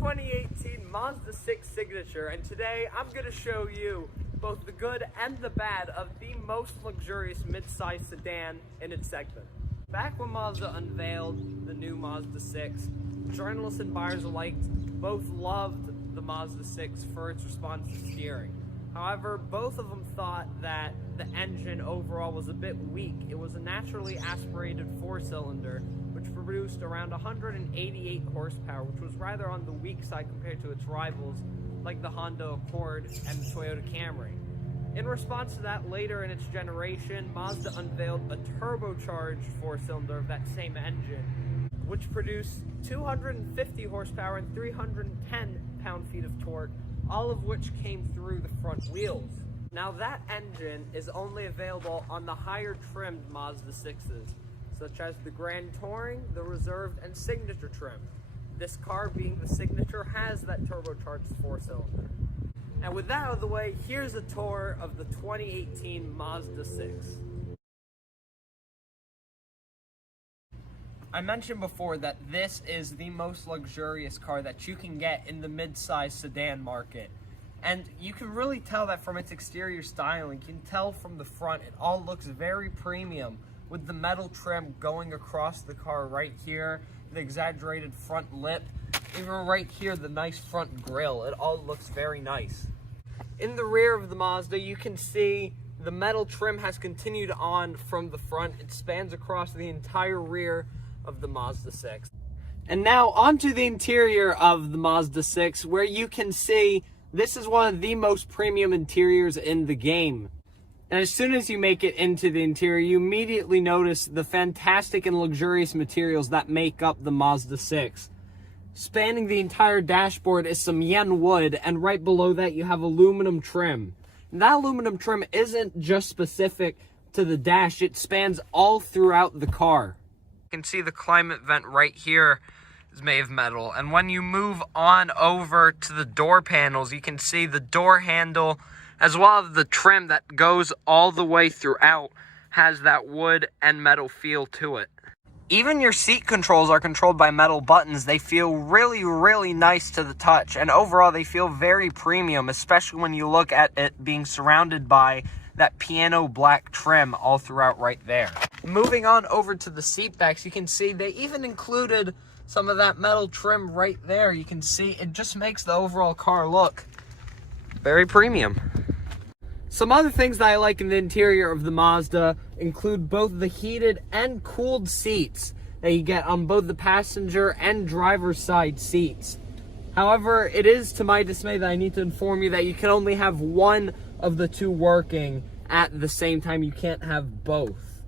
2018 Mazda 6 Signature, and today I'm going to show you both the good and the bad of the most luxurious mid-size sedan in its segment. Back when Mazda unveiled the new Mazda 6, journalists and buyers alike both loved the Mazda 6 for its responsive steering. However, both of them thought that the engine overall was a bit weak. It was a naturally aspirated four-cylinder, which produced around 188 horsepower, which was rather on the weak side compared to its rivals, like the Honda Accord and the Toyota Camry. In response to that, later in its generation, Mazda unveiled a turbocharged four-cylinder of that same engine, which produced 250 horsepower and 310 pound-feet of torque, all of which came through the front wheels. Now that engine is only available on the higher trimmed Mazda 6s, such as the Grand Touring, the Reserved, and Signature trim. This car, being the Signature, has that turbocharged four-cylinder. And with that out of the way, here's a tour of the 2018 Mazda 6. I mentioned before that this is the most luxurious car that you can get in the mid-size sedan market. And you can really tell that from its exterior styling. You can tell from the front, it all looks very premium, with the metal trim going across the car right here, the exaggerated front lip, even right here, the nice front grille. It all looks very nice. In the rear of the Mazda, you can see the metal trim has continued on from the front. It spans across the entire rear of the Mazda 6. And now onto the interior of the Mazda 6, where you can see this is one of the most premium interiors in the game. And as soon as you make it into the interior, you immediately notice the fantastic and luxurious materials that make up the Mazda 6. Spanning the entire dashboard is some yen wood, and right below that you have aluminum trim. And that aluminum trim isn't just specific to the dash, it spans all throughout the car. You can see the climate vent right here is made of metal, and when you move on over to the door panels, you can see the door handle as well as the trim that goes all the way throughout has that wood and metal feel to it. Even your seat controls are controlled by metal buttons. They feel really, really nice to the touch, and overall they feel very premium, especially when you look at it being surrounded by that piano black trim all throughout right there. Moving on over to the seat backs, you can see they even included some of that metal trim right there. You can see it just makes the overall car look very premium. Some other things that I like in the interior of the Mazda include both the heated and cooled seats that you get on both the passenger and driver's side seats. However, it is to my dismay that I need to inform you that you can only have one of the two working at the same time. You can't have both.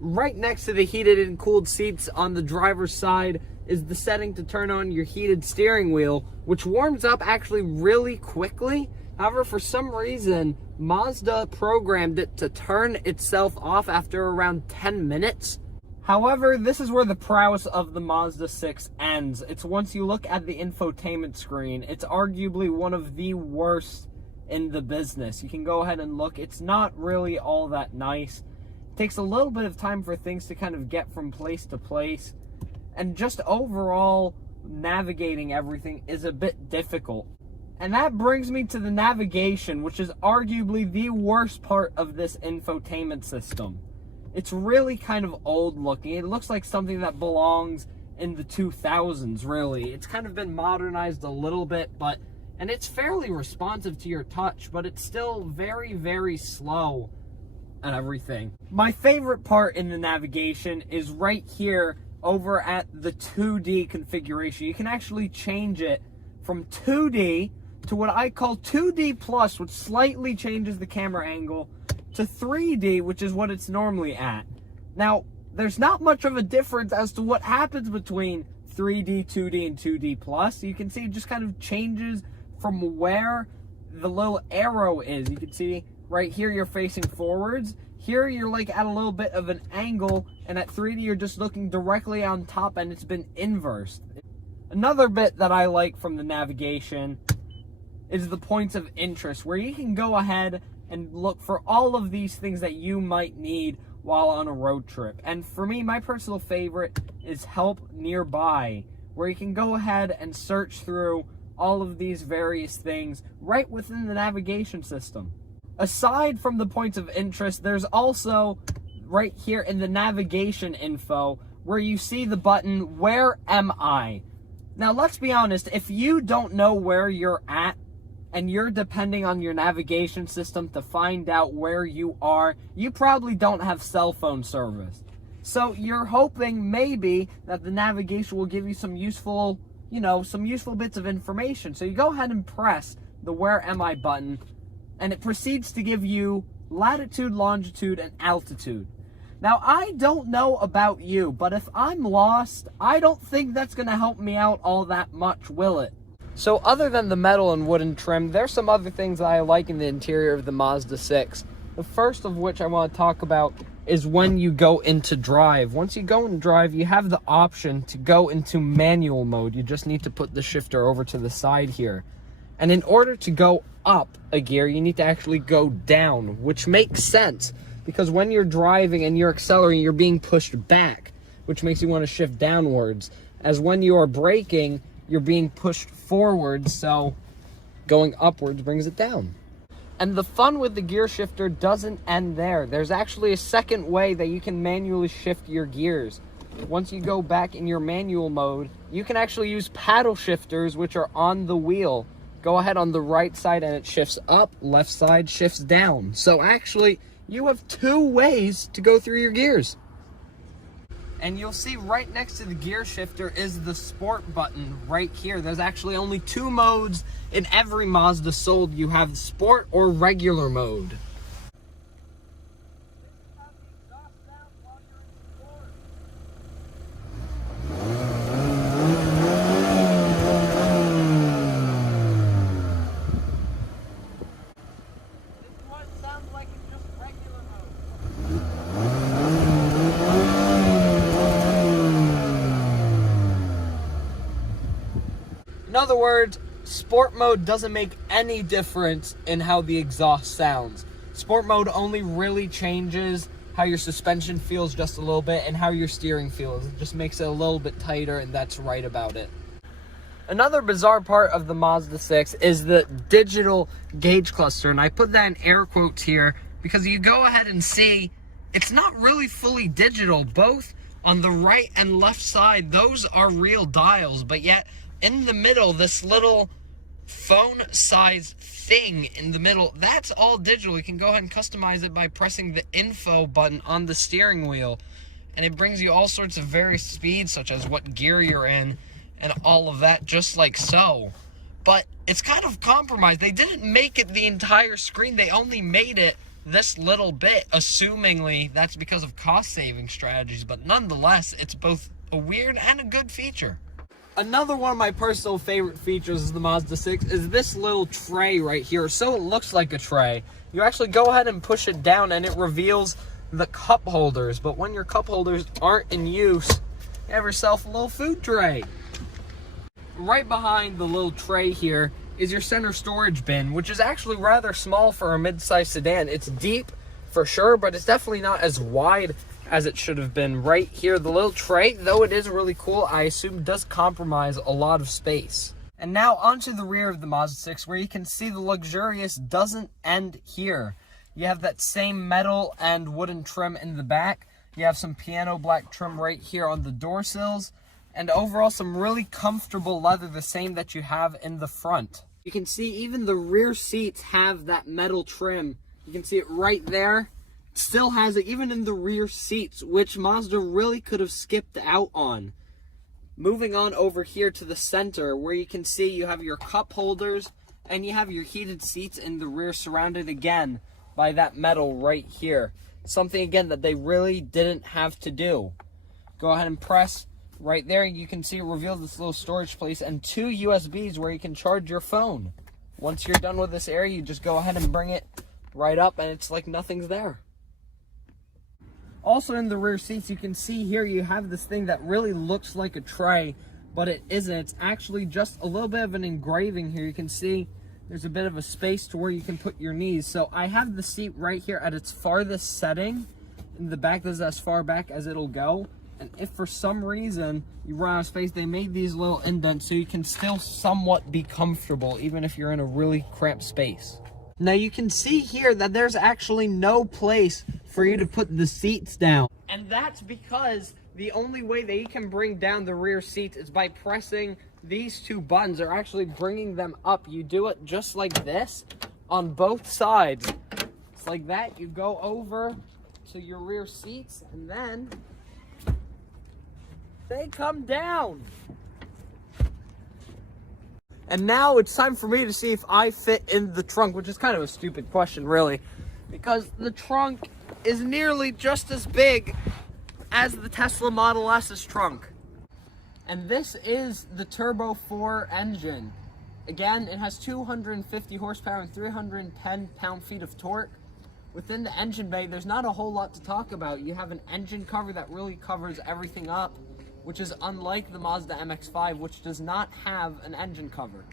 Right next to the heated and cooled seats on the driver's side is the setting to turn on your heated steering wheel, which warms up actually really quickly. However, for some reason, Mazda programmed it to turn itself off after around 10 minutes. However, this is where the prowess of the Mazda 6 ends. It's once you look at the infotainment screen, it's arguably one of the worst in the business. You can go ahead and look. It's not really all that nice. It takes a little bit of time for things to kind of get from place to place. And just overall, navigating everything is a bit difficult. And that brings me to the navigation, which is arguably the worst part of this infotainment system. It's really kind of old looking. It looks like something that belongs in the 2000s, really. It's kind of been modernized a little bit, and it's fairly responsive to your touch, but it's still very, very slow and everything. My favorite part in the navigation is right here over at the 2D configuration. You can actually change it from 2D to what I call 2D plus, which slightly changes the camera angle, to 3D, which is what it's normally at. Now, there's not much of a difference as to what happens between 3D, 2D, and 2D plus. You can see it just kind of changes from where the little arrow is. You can see right here you're facing forwards. Here you're like at a little bit of an angle, and at 3D you're just looking directly on top, and it's been inversed. Another bit that I like from the navigation is the points of interest, where you can go ahead and look for all of these things that you might need while on a road trip. And for me, my personal favorite is help nearby, where you can go ahead and search through all of these various things right within the navigation system. Aside from the points of interest, there's also right here in the navigation info where you see the button, "Where am I?" Now, let's be honest, if you don't know where you're at and you're depending on your navigation system to find out where you are, you probably don't have cell phone service. So you're hoping maybe that the navigation will give you some useful, some useful bits of information. So you go ahead and press the "Where am I" button, and it proceeds to give you latitude, longitude, and altitude. Now, I don't know about you, but if I'm lost, I don't think that's going to help me out all that much, will it? So other than the metal and wooden trim, there's some other things that I like in the interior of the Mazda 6. The first of which I want to talk about is when you go into drive. Once you go into drive, you have the option to go into manual mode. You just need to put the shifter over to the side here. And in order to go up a gear, you need to actually go down, which makes sense. Because when you're driving and you're accelerating, you're being pushed back, which makes you want to shift downwards. As when you are braking, you're being pushed forwards, so going upwards brings it down. And the fun with the gear shifter doesn't end there. There's actually a second way that you can manually shift your gears. Once you go back in your manual mode, you can actually use paddle shifters, which are on the wheel. Go ahead on the right side and it shifts up, left side shifts down. So actually, you have two ways to go through your gears. And you'll see right next to the gear shifter is the sport button right here. There's actually only two modes in every Mazda sold. You have sport or regular mode. In other words, sport mode doesn't make any difference in how the exhaust sounds. Sport mode only really changes how your suspension feels just a little bit and how your steering feels. It just makes it a little bit tighter, and that's right about it. Another bizarre part of the Mazda 6 is the digital gauge cluster, and I put that in air quotes here because you go ahead and see it's not really fully digital. Both on the right and left side, those are real dials, but yet in the middle, this little phone size thing in the middle, that's all digital. You can go ahead and customize it by pressing the info button on the steering wheel, and it brings you all sorts of various speeds, such as what gear you're in and all of that, just like so. But it's kind of compromised. They didn't make it the entire screen. They only made it this little bit. Assumingly that's because of cost saving strategies, but nonetheless, it's both a weird and a good feature. Another one of my personal favorite features of the Mazda 6 is this little tray right here. So it looks like a tray. You actually go ahead and push it down and it reveals the cup holders. But when your cup holders aren't in use, you have yourself a little food tray. Right behind the little tray here is your center storage bin, which is actually rather small for a mid-size sedan. It's deep for sure, but it's definitely not as wide as it should have been. Right here, the little tray, though it is really cool, I assume does compromise a lot of space. And now onto the rear of the Mazda 6, where you can see the luxurious doesn't end here. You have that same metal and wooden trim in the back. You have some piano black trim right here on the door sills, and overall some really comfortable leather, the same that you have in the front. You can see even the rear seats have that metal trim. You can see it right there. Still has it even in the rear seats, which Mazda really could have skipped out on. Moving on over here to the center, where you can see you have your cup holders and you have your heated seats in the rear, surrounded again by that metal right here. Something again that they really didn't have to do. Go ahead and press right there. You can see it reveals this little storage place and two USBs where you can charge your phone. Once you're done with this area, you just go ahead and bring it right up and it's like nothing's there. Also in the rear seats, you can see here you have this thing that really looks like a tray, but it isn't. It's actually just a little bit of an engraving here. You can see there's a bit of a space to where you can put your knees. So I have the seat right here at its farthest setting in the back. This is as far back as it'll go. And if for some reason you run out of space, they made these little indents so you can still somewhat be comfortable even if you're in a really cramped space. Now you can see here that there's actually no place for you to put the seats down. And that's because the only way that you can bring down the rear seats is by pressing these two buttons, or actually bringing them up. You do it just like this on both sides. It's like that. You go over to your rear seats and then they come down. And now it's time for me to see if I fit in the trunk, which is kind of a stupid question, really, because the trunk is nearly just as big as the Tesla Model S's trunk. And this is the Turbo 4 engine. Again, it has 250 horsepower and 310 pound-feet of torque. Within the engine bay, there's not a whole lot to talk about. You have an engine cover that really covers everything up, which is unlike the Mazda MX-5, which does not have an engine cover.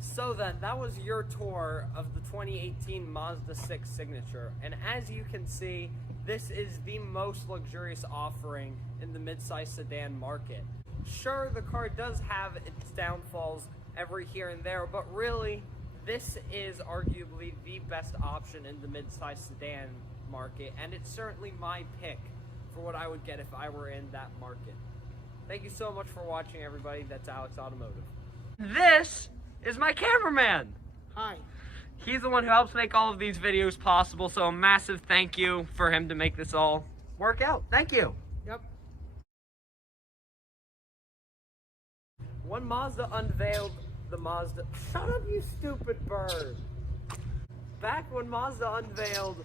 So then, that was your tour of the 2018 Mazda 6 Signature. And as you can see, this is the most luxurious offering in the midsize sedan market. Sure, the car does have its downfalls every here and there, but really, this is arguably the best option in the midsize sedan market, and it's certainly my pick for what I would get if I were in that market. Thank you so much for watching, everybody. That's Alex Automotive. This is my cameraman. Hi. He's the one who helps make all of these videos possible, so a massive thank you for him to make this all work out. Thank you. Yep. When Mazda unveiled the Mazda... Shut up, you stupid bird! Back when Mazda unveiled